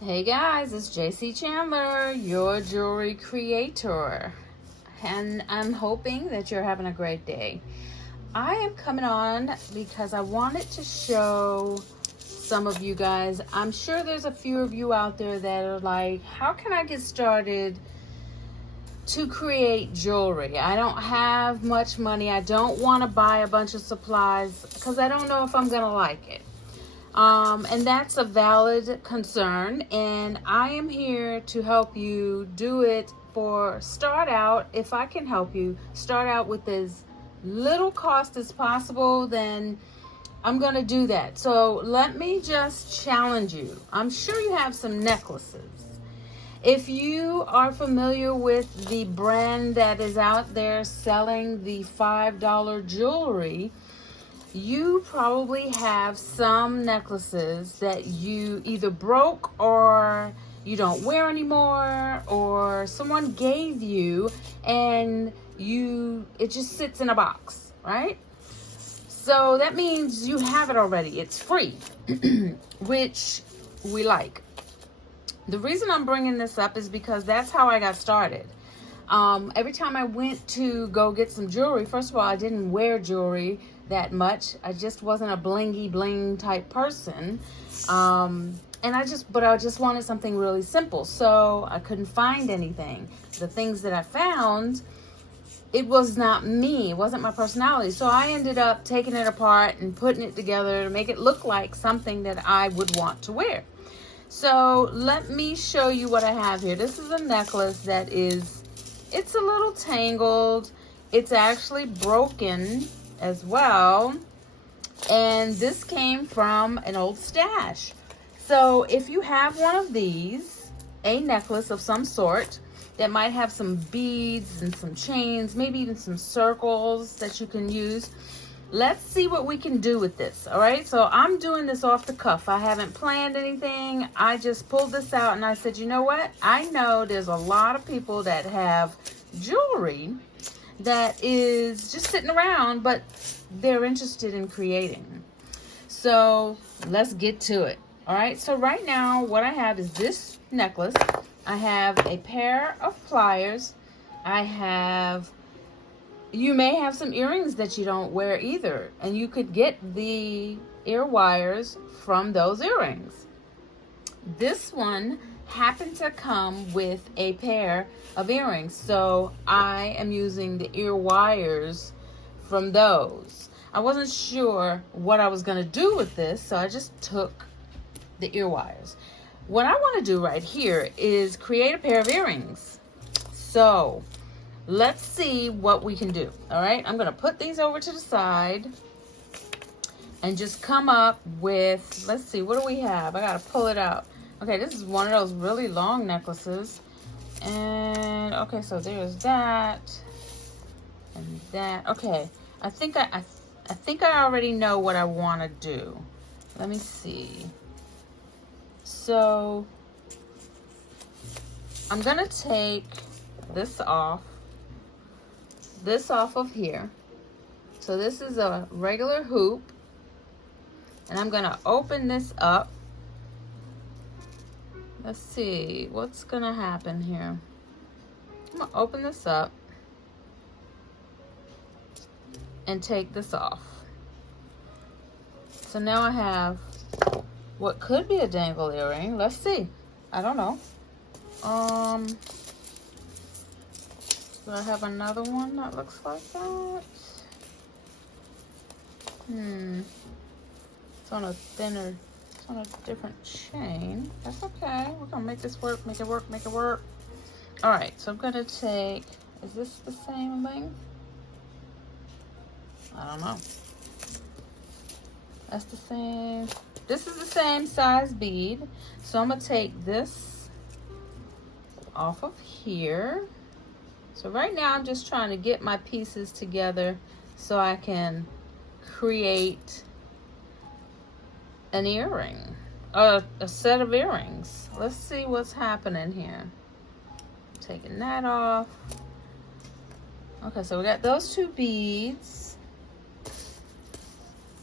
Hey guys, it's JayCee Chandler, your jewelry creator, and I'm hoping that you're having a great day. I am coming on because I wanted to show some of you guys. I'm sure there's a few of you out there that are like, how can I get started to create jewelry? I don't have much money. I don't want to buy a bunch of supplies because I don't know if I'm gonna like it. And that's a valid concern, and I am here to help you do it. Start out, if I can help you start out with as little cost as possible, then I'm gonna do that. So let me just challenge you. I'm sure you have some necklaces. If you are familiar with the brand that is out there selling the $5 jewelry, you probably have some necklaces that you either broke or you don't wear anymore, or someone gave you and it just sits in a box, right? So that means you have it already. It's free, which we like. The reason I'm bringing this up is because that's how I got started. Every time I went to go get some jewelry, first of all, I didn't wear jewelry that much. I just wasn't a blingy bling type person. And I just wanted something really simple. So I couldn't find anything. The things that I found, it was not me. It wasn't my personality. So I ended up taking it apart and putting it together to make it look like something that I would want to wear. So let me show you what I have here. This is a necklace that it's a little tangled. It's actually broken as well. And this came from an old stash. So if you have one of these, a necklace of some sort that might have some beads and some chains, maybe even some circles that you can use, let's see what we can do with this. All right, so I'm doing this off the cuff. I haven't planned anything. I just pulled this out and I said, you know what? I know there's a lot of people that have jewelry that is just sitting around, but they're interested in creating. So let's get to it. All right, so right now what I have is this necklace. I have a pair of pliers. You may have some earrings that you don't wear either, and you could get the ear wires from those earrings. This one happened to come with a pair of earrings, so I am using the ear wires from those. I wasn't sure what I was going to do with this, so I just took the ear wires. What I want to do right here is create a pair of earrings. So let's see what we can do. All right, I'm going to put these over to the side and just come up with, let's see, what do we have? I got to pull it out. Okay, this is one of those really long necklaces. And okay, so there's that and that. Okay, I think I already know what I want to do. Let me see. So I'm going to take this off of here. So this is a regular hoop, and I'm going to open this up. Let's see what's going to happen here. I'm going to open this up and take this off. So now I have what could be a dangle earring. Let's see. I don't know. Do I have another one that looks like that? It's on a thinner, it's on a different chain. That's okay. We're gonna make this work, make it work, make it work. All right, so I'm gonna take, is this the same length? I don't know. That's the same. This is the same size bead. So I'm gonna take this off of here. So right now I'm just trying to get my pieces together so I can create an earring, a set of earrings. Let's see what's happening here. Taking that off. Okay, so we got those two beads.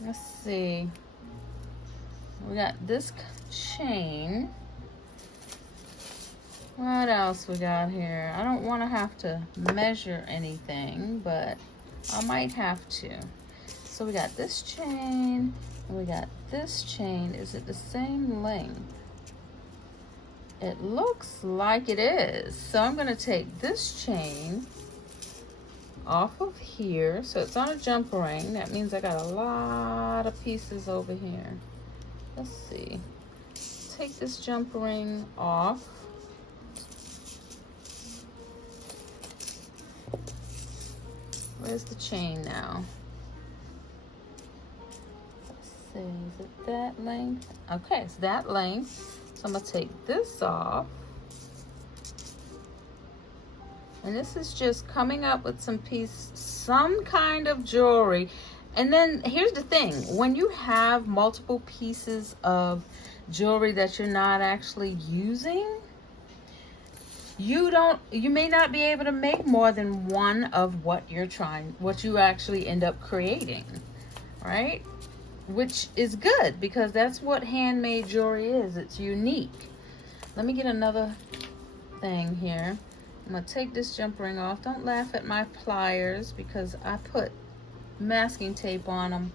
Let's see. We got this chain. What else we got here? I don't want to have to measure anything, but I might have to. So we got this chain, and we got this chain. Is it the same length? It looks like it is. So I'm going to take this chain off of here. So it's on a jump ring. That means I got a lot of pieces over here. Let's see. Take this jump ring off. Where's the chain now? Let's see, is it that length? Okay, it's that length. So I'm gonna take this off. And this is just coming up with some kind of jewelry. And then here's the thing, when you have multiple pieces of jewelry that you're not actually using, you may not be able to make more than one of what you actually end up creating, right? Which is good, because that's what handmade jewelry is. It's unique. Let me get another thing here. I'm gonna take this jump ring off. Don't laugh at my pliers, because I put masking tape on them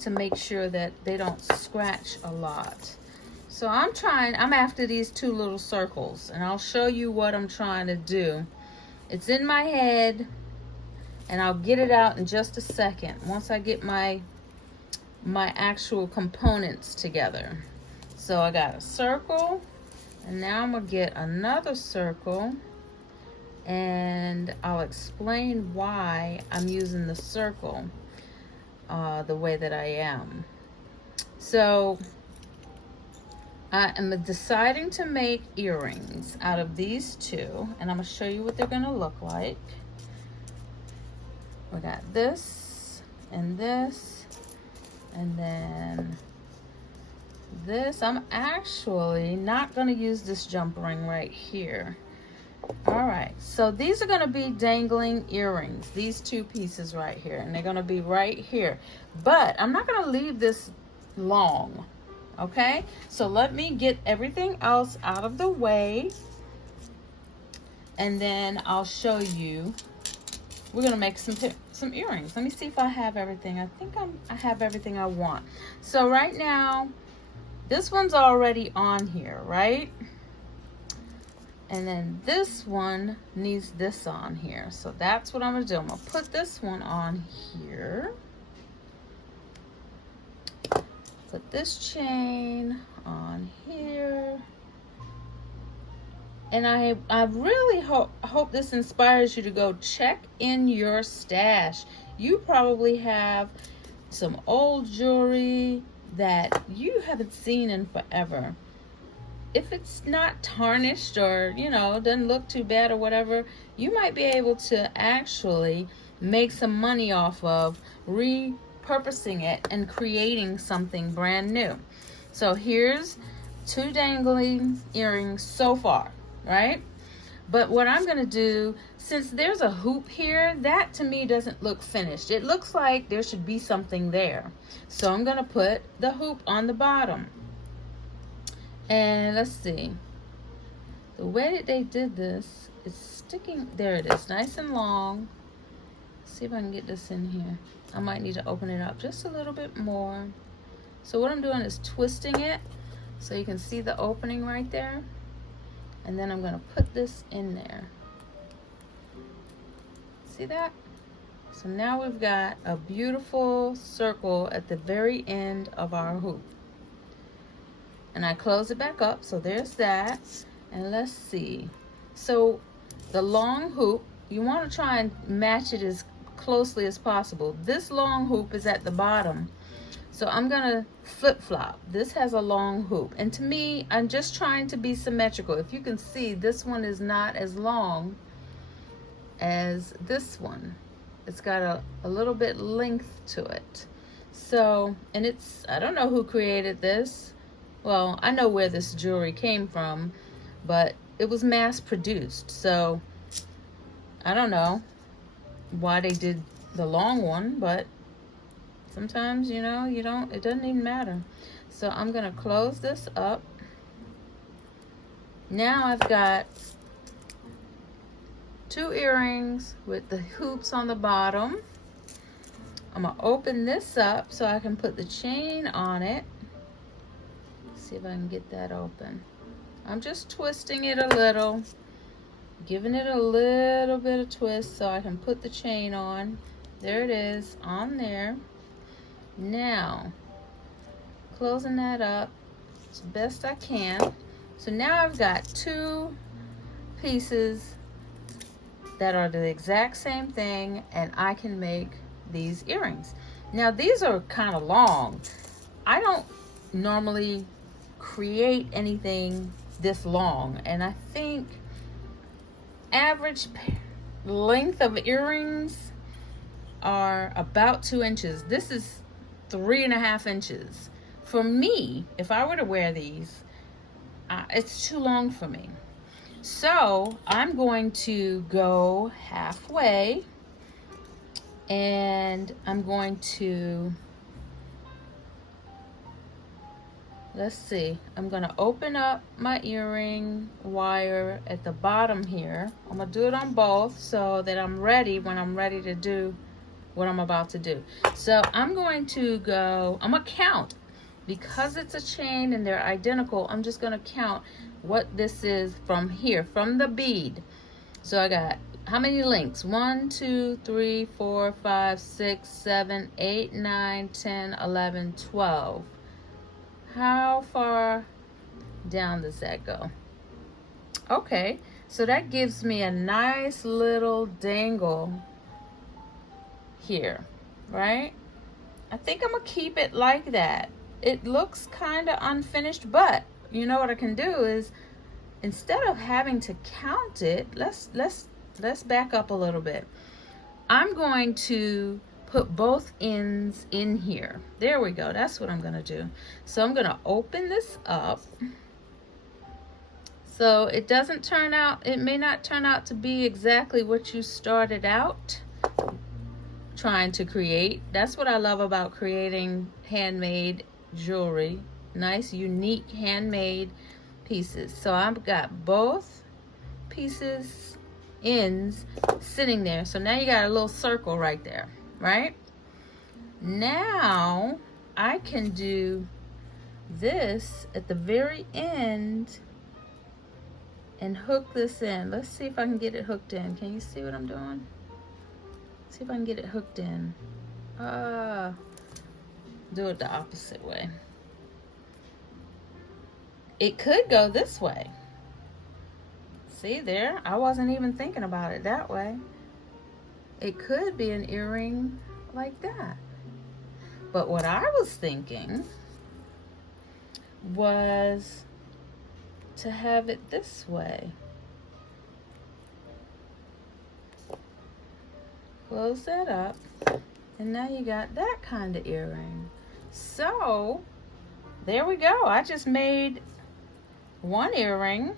to make sure that they don't scratch a lot. So I'm after these two little circles, and I'll show you what I'm trying to do. It's in my head, and I'll get it out in just a second once I get my actual components together. So I got a circle, and now I'm gonna get another circle, and I'll explain why I'm using the circle the way that I am. So I am deciding to make earrings out of these two, and I'm going to show you what they're going to look like. We got this, and then this. I'm actually not going to use this jump ring right here. All right, so these are going to be dangling earrings, these two pieces right here, and they're going to be right here. But I'm not going to leave this long. Okay, so let me get everything else out of the way, and then I'll show you. We're gonna make some earrings. Let me see if I have everything. I think I have everything I want. So right now, this one's already on here, right? And then this one needs this on here. So that's what I'm gonna do. I'm gonna put this one on here. Put this chain on here, and I really hope this inspires you to go check in your stash. You probably have some old jewelry that you haven't seen in forever. If it's not tarnished, or doesn't look too bad or whatever, you might be able to actually make some money off of repurposing it and creating something brand new. So here's two dangling earrings so far, right? But what I'm going to do, since there's a hoop here, that to me doesn't look finished. It looks like there should be something there. So I'm going to put the hoop on the bottom. And let's see. The way that they did this, it's sticking. There it is, nice and long. Let's see if I can get this in here. I might need to open it up just a little bit more. So what I'm doing is twisting it so you can see the opening right there. And then I'm going to put this in there. See that? So now we've got a beautiful circle at the very end of our hoop. And I close it back up, so there's that. And let's see. So the long hoop, you want to try and match it as closely as possible. This long hoop is at the bottom, so I'm gonna flip-flop. This has a long hoop, and to me, I'm just trying to be symmetrical. If you can see, this one is not as long as this one. It's got a little bit length to it. So, and I don't know who created this. Well, I know where this jewelry came from, but it was mass produced, so I don't know why they did the long one, but sometimes, it doesn't even matter. So I'm gonna close this up. Now I've got 2 earrings with the hoops on the bottom. I'm gonna open this up so I can put the chain on it. See if I can get that open. I'm just twisting it a little, giving it a little bit of twist so I can put the chain on. There it is on there. Now, closing that up as best I can. So now I've got 2 pieces that are the exact same thing, and I can make these earrings. Now these are kind of long. I don't normally create anything this long, and I think average length of earrings are about 2 inches. This is 3.5 inches. For me, if I were to wear these, it's too long for me. So I'm going to go halfway, and I'm going to, let's see, I'm going to open up my earring wire at the bottom here. I'm going to do it on both so that I'm ready when I'm ready to do what I'm about to do. So I'm going to go, I'm going to count. Because it's a chain and they're identical, I'm just going to count what this is from here, from the bead. So I got how many links? 1, 2, 3, 4, 5, 6, 7, 8, 9, 10, 11, 12. How far down does that go? Okay, so that gives me a nice little dangle here, right? I think I'm gonna keep it like that. It looks kind of unfinished, but you know what I can do is, instead of having to count it, let's back up a little bit. I'm going to put both ends in here. There we go. That's what I'm going to do. So I'm going to open this up. So it doesn't turn out, it may not turn out to be exactly what you started out trying to create. That's what I love about creating handmade jewelry. Nice, unique, handmade pieces. So I've got both pieces, ends, sitting there. So now you got a little circle right there, right? Now I can do this at the very end and hook this in. Let's see if I can get it hooked in. Can you see what I'm doing? See if I can get it hooked in. Do it the opposite way. It could go this way. See there? I wasn't even thinking about it that way. It could be an earring like that. But what I was thinking was to have it this way. Close that up, and now you got that kind of earring. So there we go. I just made one earring,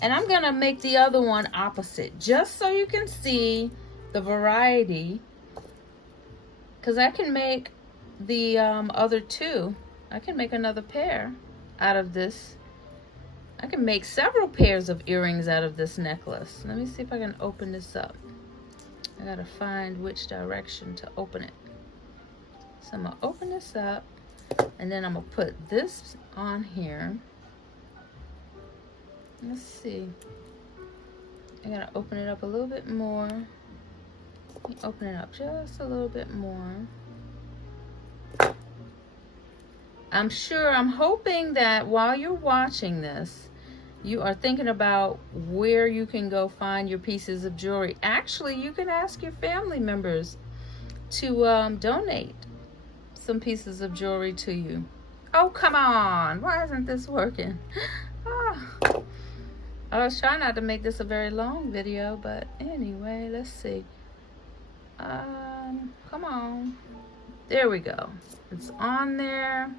and I'm gonna make the other one opposite, just so you can see the variety, because I can make the other two. I can make another pair out of this. I can make several pairs of earrings out of this necklace. Let me see if I can open this up. I gotta find which direction to open it. So I'm gonna open this up, and then I'm gonna put this on here. Let's see. I gotta open it up a little bit more. Open it up just a little bit more. I'm hoping that while you're watching this, you are thinking about where you can go find your pieces of jewelry. Actually, you can ask your family members to donate some pieces of jewelry to you. Oh, come on. Why isn't this working? I was trying not to make this a very long video, but anyway, let's see. Come on. There we go. It's on there.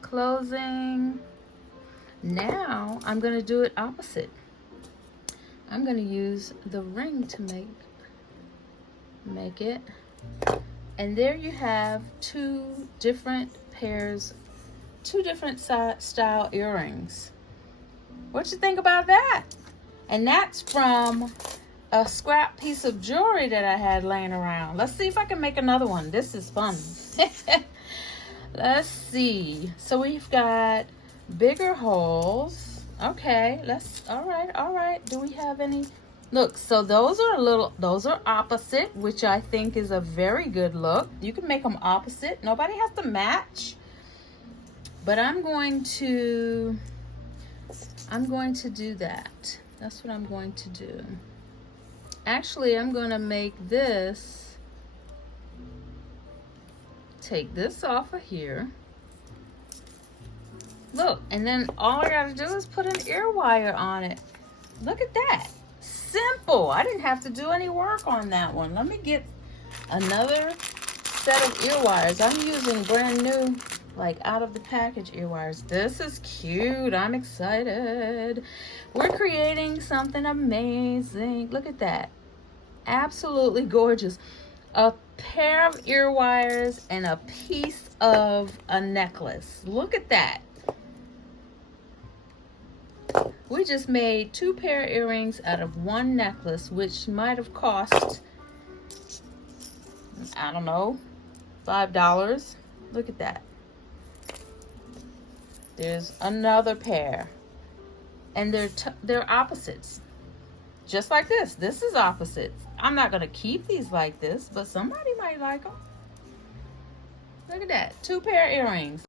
Closing. Now I'm going to do it opposite. I'm going to use the ring to make it. And there you have two different pairs, two different style earrings. What you think about that? And that's from a scrap piece of jewelry that I had laying around. Let's see if I can make another one. This is fun. Let's see. So we've got bigger holes. Okay, all right. Do we have any? Look, so those are opposite, which I think is a very good look. You can make them opposite. Nobody has to match. But I'm going to do that. That's what I'm going to do. Actually, I'm going to make this, take this off of here. Look, and then all I got to do is put an ear wire on it. Look at that. Simple. I didn't have to do any work on that one. Let me get another set of ear wires. I'm using brand new, like out of the package ear wires. This is cute. I'm excited. We're creating something amazing. Look at that. Absolutely gorgeous. A pair of ear wires and a piece of a necklace. Look at that. We just made 2 pair of earrings out of 1 necklace, which might have cost, I don't know, $5. Look at that. There's another pair. And they're opposites. Just like this. This is opposites. I'm not going to keep these like this, but somebody might like them. Look at that. 2 pair of earrings.